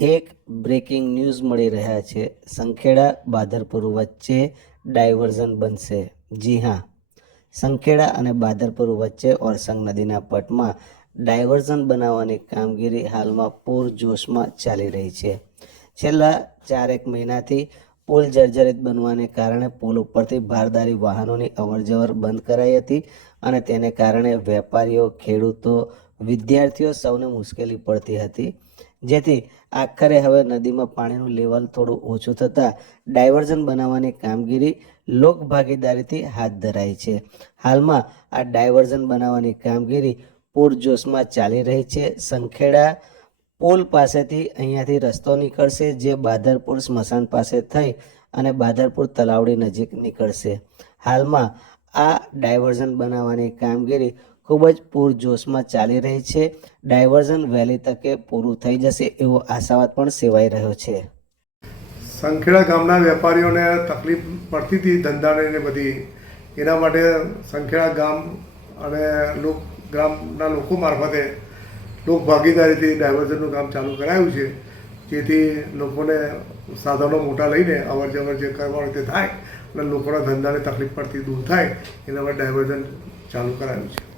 એક breaking news મળી રહ્યા છે. સંખેડા બાદરપુર વચ્ચે ડાયવર્ઝન બનશે. જી હા, સંખેડા અને બાદરપુર વચ્ચે ઓરસંગ નદીના પટમાં ડાયવર્ઝન બનાવવાની કામગીરી હાલમાં પૂરજોશમાં ચાલી રહી છે. છેલ્લા ચારેક મહિનાથી પુલ જર્જરિત બનવાને કારણે પુલ ઉપરથી ભારદારી વાહનોની અવરજવર બંધ કરાઈ હતી અને તેને કારણે વેપારીઓ, ખેડૂતો, વિદ્યાર્થીઓ સૌને મુશ્કેલી પડતી હતી. જેથી આખરે હવે નદીમાં પાણીનું લેવલ થોડું ઓછું થતાં ડાયવર્ઝન બનાવવાની કામગીરી લોક ભાગીદારીથી હાથ ધરાઈ છે. હાલમાં આ ડાયવર્ઝન બનાવવાની કામગીરી પૂરજોશમાં ચાલી રહી છે. સંખેડા પુલ પાસેથી અહીંયાથી રસ્તો નીકળશે જે બાદરપુર સ્મશાન પાસે થઈ અને બાદરપુર તલાવડી નજીક નીકળશે. હાલમાં આ ડાયવર્ઝન બનાવવાની કામગીરી ખૂબ જ પૂરજોશમાં ચાલી રહી છે. ડાયવર્ઝન વહેલી તકે પૂરું થઈ જશે એવો આશાવાદ પણ સેવાઈ રહ્યો છે. સંખેડા ગામના વેપારીઓને તકલીફ પડતી હતી ધંધાને બધી. એના માટે સંખેડા ગામ અને લોક ગામના લોકો મારફતે લોક ભાગીદારીથી ડાયવર્ઝનનું કામ ચાલુ કરાયું છે. જેથી લોકોને સાધનો મોટા લઈને અવર જવર જે કરવાનું તે થાય અને લોકોના ધંધાને તકલીફ પડતી દૂર થાય, એના માટે ડાયવર્ઝન ચાલુ કરાયું છે.